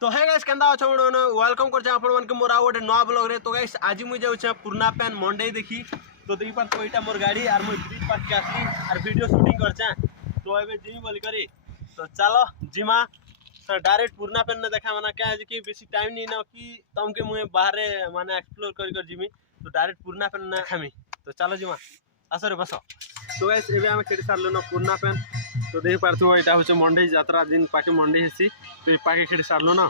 तो है गाइस केंदा अच्छा मोड़ वेलकम करछे आपण मन के मोरा गोटे नवा ब्लॉग रे। तो गाइस आज मुई जाउ छे पुरना पैन मंडे देखी। तो देखि पर तो इटा मोर गाड़ी आर मुई ब्रिज पर के आसली आर वीडियो शूटिंग करछे। तो एबे जिमी बोली करी तो चलो जिमा तो डायरेक्ट पुरना पैन ने देखा माने क्या है कि बेसी टाइम नहीं ना कि तमके मुई बाहर माने एक्सप्लोर कर जिमी। तो डायरेक्ट पुरना पैन ना खामी। तो चलो जिमा आसो रे बसो। तो गाइस एबे हम खेडी सारलो ना पुरना पैन। तो देख पार्थो एटा होचे मंडे यात्रा दिन पाके मंडे हेसी। तो पाके खेडी सारलो ना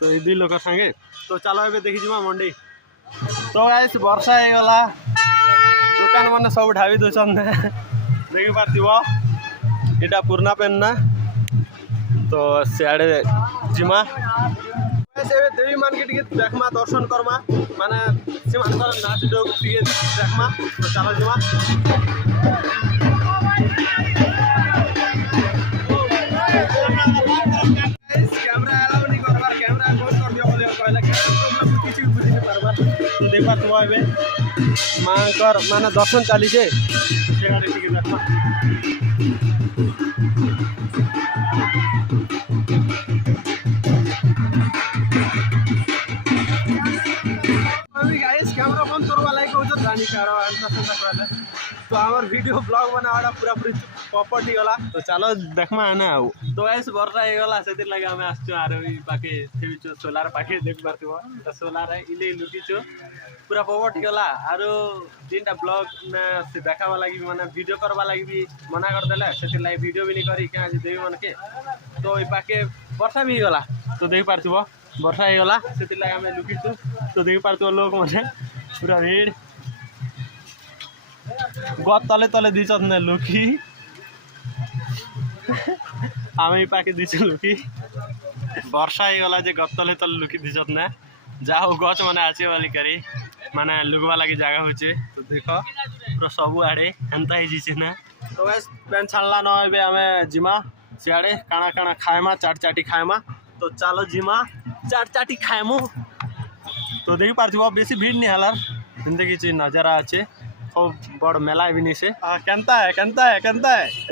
तो ये दुई लोक संगे। तो चलो एबे देखि जिमा मंडे। तो गाइस वर्षा हे गला दुकान माने सब ढाबी दोछन ने देखि पारथिबो एटा पुरना पेन ना। तो सियाड़े जिमा गाइस एबे देवी मार्केट के देखमा दर्शन करमा माने सिमानकर नाच डोग के देखमा। तो चलो जिमा देखा मांकर माने दर्शन चली जे कैमरा बंद करवा लाइक हो जानी कार। तो हमार वीडियो ब्लॉग बनावा पूरा पूरी प्रॉपर्टी गला। तो चलो देखमा है ना। तो ऐसे वर्षा हे गला से लगे हमें आसछु आरो पाके थेबिचो सोलार पाके देख पारथिबो। तो सोलार इले लुटिचो पूरा प्रॉपर्टी गला आरो तीनटा ब्लॉग ना से देखावा लागि माने वीडियो करवा लागि भी मना कर देले से लाइक वीडियो भी नहीं करी क्या आज देवी मन के। तो ई पाके वर्षा भी गला तो देख पारथिबो वर्षा हे गला से लागे हमें लुकिछु। तो देख पारथिबो लोग माने पूरा भीड़ गत तले तले दिछत ने लुकी आमे पाके दिछु लुकी वर्षा हे गला जे गत तले तले लुकी दिछत ने जाओ गछ माने आछे वाली करी माने लुगवा लागि जागा होचे। तो देखो पूरा सब आड़े एंता ही जिसे ना। तो गाइस पेन छाड़ला न एबे हमें जिमा सियाड़े काना काना खाएमा चाट चाटी खाएमा। तो चलो जिमा चाट चाटी खाएमु। तो देखि पारथिबो बेसी भीड़ नहीं हलार जिंदगी ची नजारा आछे खूब बड़ मेला भी नहीं से केनता है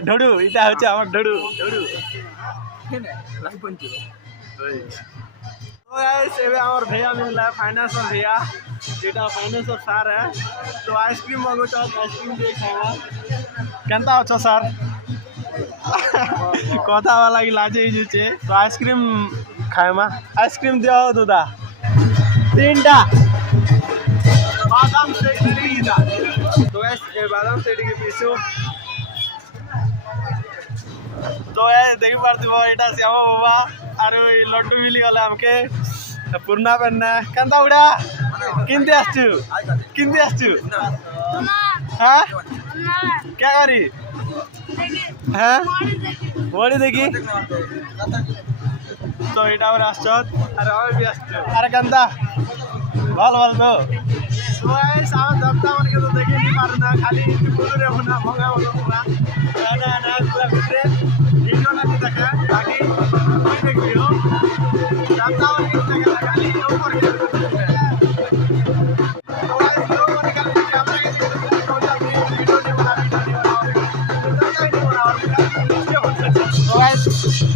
ढोडू इटा होचे हमर ढोडू ढोडू तो गाइस एबे हमर भैया मिलला फाइनेंसर भैया एटा फाइनेंसर सर है। तो आइसक्रीम मांगो तो आइसक्रीम दे खावा केनता हो सर कथा वाला की लाजे जुचे। तो आइसक्रीम खाएमा आइसक्रीम दियो दुदा तीनटा बादाम शेक दीदा। तो गाइस ए बादाम शेक के पीसो। तो ए देखि पारथिबो एटा श्यामा बाबा आरो ई लड्डू मिली गला हमके पुरना पन्ना केनता उडा किनते आछू हां क्या करी हैं बड़ी देखी। तो एटा और आछत अरे और भी आछत अरे केनता भल तो गाइस आम दबता मन के तो देखे नहीं पारना खाली बोल रे होना भंगा होना ना पूरा भितरे वीडियो ना देखा बाकी कोई देख लियो दबता मन के देखा खाली ऊपर के। तो गाइस लोग मन का कैमरा के वीडियो नहीं बना तो गाइस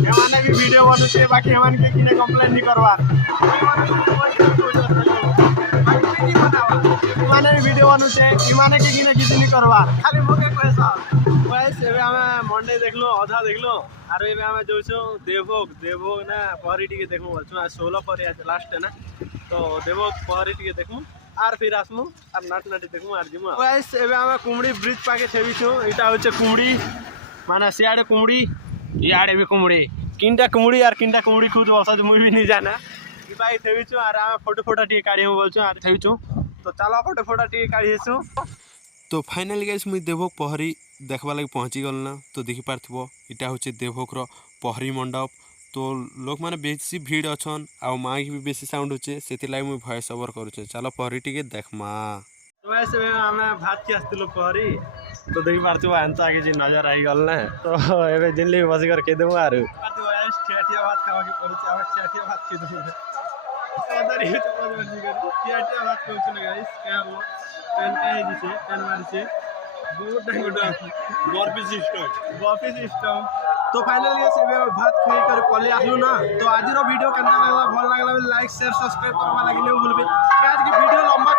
एमाने भी वीडियो बनउछे बाकी एमान के किने कंप्लेंट नहीं करवा इमाने वीडियो बनउछे इमाने के किने किछ नहीं करवा खाली मोके पैसा। गाइस एबे हमें मंडे देखलो आधा देखलो आरो एबे हमें जोइछो देवभोग ना पहरी टिके देखमु बोलछु आज 16 पहरी आज लास्ट है ना। तो देवभोग पहरी टिके देखमु आर फिर आसमु आर नाटी देखमु आर जिमु। गाइस एबे हमें कुमड़ी ब्रिज पाके छेबिछु इटा होचे कुमड़ी माने सियाड़े कुमड़ी याड़े भी कुमड़ी किनटा कुमड़ी आर किनटा कुमड़ी खुद बसा मुई भी नहीं जाना ई भाई थेबिछु आर हम फोटो टिके काढियमु बोलछु आर थेबिछु। तो चलो फोटो टिके काढियछु। तो फाइनली गाइस मुई देवभोग पहरी देखबा लागि पहुँची गल ना। तो देखि पारथिबो इटा होचे देवभोग रो पहरी मंडप। तो लोक माने बेसी भीड़ अछन आ माइक भी बेसी साउंड होचे सेति लागि मुई वॉइस ओवर करूचे। चलो पहरी टिके देखमा। तो वैसे हमें भात के आस्तिलो पहरी। तो देखि पारथिबो अंता आगे जी नजर आई गल ना। तो एबे जिनली बस कर के देबो आरो पारथिबो गाइस ठेठिया भात खावा के पड़छ आ ठेठिया भात के देबो अदर ये तो बंदी कर ठेठिया भात को चले गाइस क्या हो पेन का है जिसे पेन मार से बहुत टाइम बर्फी सिस्टम तो फाइनली गाइस एबे भात खाई कर पले आलू ना तो आज वीडियो केना लागला भल लागला लाइक शेयर सब्सक्राइब करवा लागि नहीं भूलबे आज की वीडियो लंबा